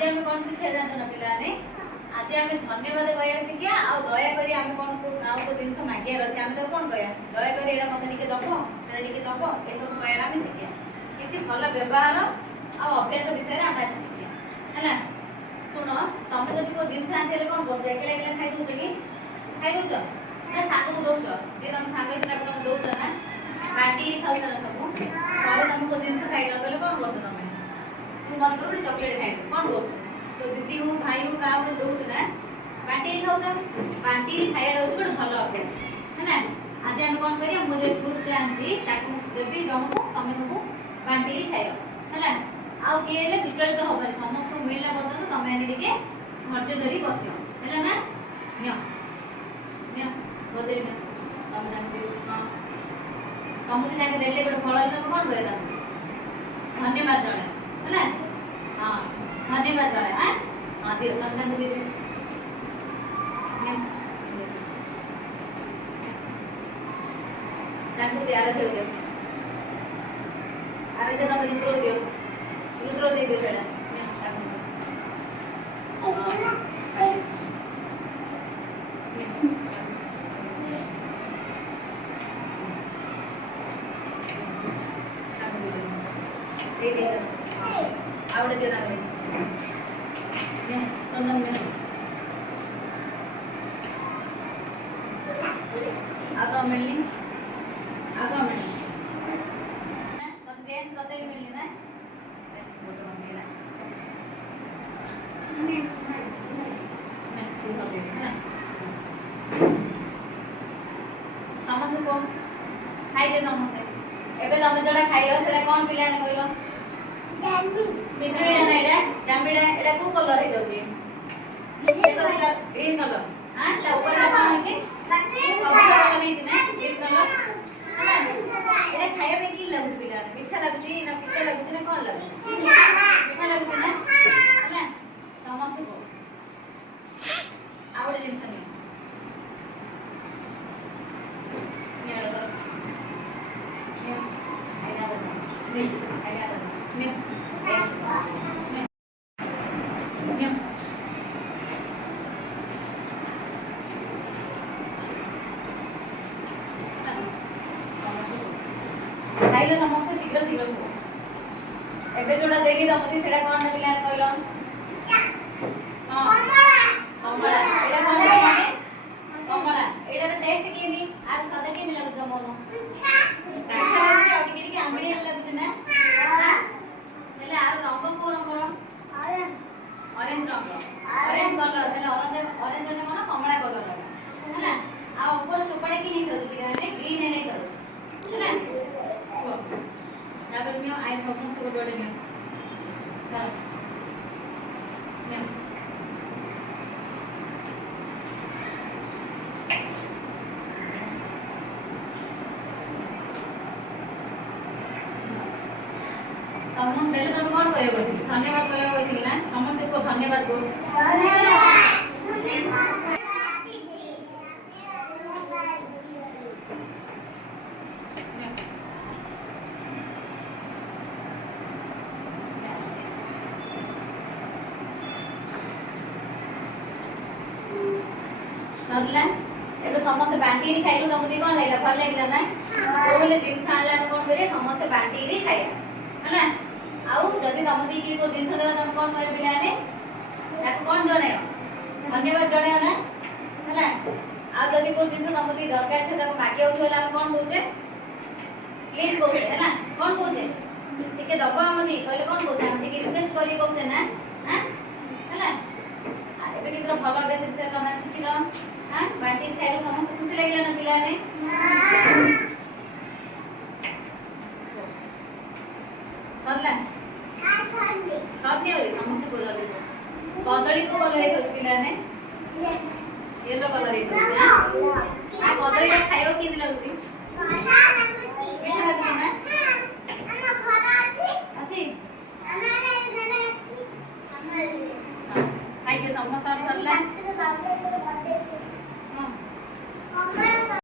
आज आम कौन शिक्षा जान पिलाने आज आम धन्यवाद कह शिखा आ दया करी आम कौन को जिन मागियार अच्छे आम तो कौन कह दया करी एटा मत टे दब से दब ये सब कह आम शिखा किसी भल व्यवहार अभ्यास विषय आम आज शिखा है शुण तुम जब कोई जिन आनते कौन कर एकला एकला खाई दौच कि खाई दौच ना साग को दौच जी तुम सांग तुम दौच ना बाटी खाऊ ना सब तुमको जिन खाई गले कौन कर तुम तू मन कर चॉकलेट खाई कौन कर तो दीदी हो भाई हो क्या दौच ना बाटी खाऊ बाटी खाया गोटे भल अभ्यास है ना आज आम कौन करिया मुझे फ्रुट आनी देवी जमको तुम सब बाटी खाइब है आउ किए विचलित हमारे समस्त मिलला पर्यटन तुम आने धैर्य धरी बस है ना बदल तुमको जाके देले गोटे फल तुम कौन कहे धन्यवाद जन है हाँ धन्यवाद जन हाँ हाँ दियो तुम दे आरे दियो आरे जो तुम रुद्र दियो रुद्र दे दियो सेटा आवड़े दियो ना सोनम ने आगा मिलनी आगा मिलनी तुम डांस करते ही मिलनी ना फोटो मिलना समस्त को खाई दे समस्त एबे तुम जोड़ा खाइलो सेटा कोन पिला ने कहलो जाम्बी मिठुरी ना एडा जाम्बीडा एडा को कलर हे जाउची ये तो ग्रीन कलर हां ता ऊपर ना है सब कलर नहीं छी ना ग्रीन कलर एडा खाया में की लागु पिला मीठा लागुची ना पिता लागुची ना कोन लागुची मीठा लागुची ना है समस्त को आवडे जिंस नहीं खाइलो समस्त शीघ्र शीघ्र एबे जोड़ा देली तमती सेटा कोन नदिला कहलो हां कमला एटा कोन माने कमला एटा टेस्ट केनी आज सदा केनी लागत मोनो मीठा लागत आ टिके टिके आंबड़ी लागत ना हां नेले आर रंग को रंग ऑरेंज रंग ऑरेंज कलर हेले ऑरेंज ने कोन कमला कलर है ना आ ऊपर चोपड़े की नहीं करती है ग्रीन है नहीं करती है ना Double meow, I am hoping to go to meow. Sorry. Meow. तुम पहले तुम कौन कहे बोली धन्यवाद कहे बोली ना समस्त को धन्यवाद बोल सरला एबे समस्त बांटी री खाइलो तमती कोन लागला भल लागला ना तो बोले जिंस आनला हम कोन करे समस्त बांटी री खाया है ना आउ जदी तमती की को जिंस देला तम कोन कहे बिलाने याक कोन जने धन्यवाद जने ना है ना आ जदी को जिंस तमती दरकार छे तम बाकी उठला हम कोन बोचे प्लीज बोचे है ना कोन बोचे टिके दबा हमनी कहले कोन बोचे हम टिके रिक्वेस्ट करी बोचे ना हां है ना एबे कितना भल अभ्यास विषय करना सिखिलो हां बाटी खाइलो समस्त खुशी लागला ना पिलाने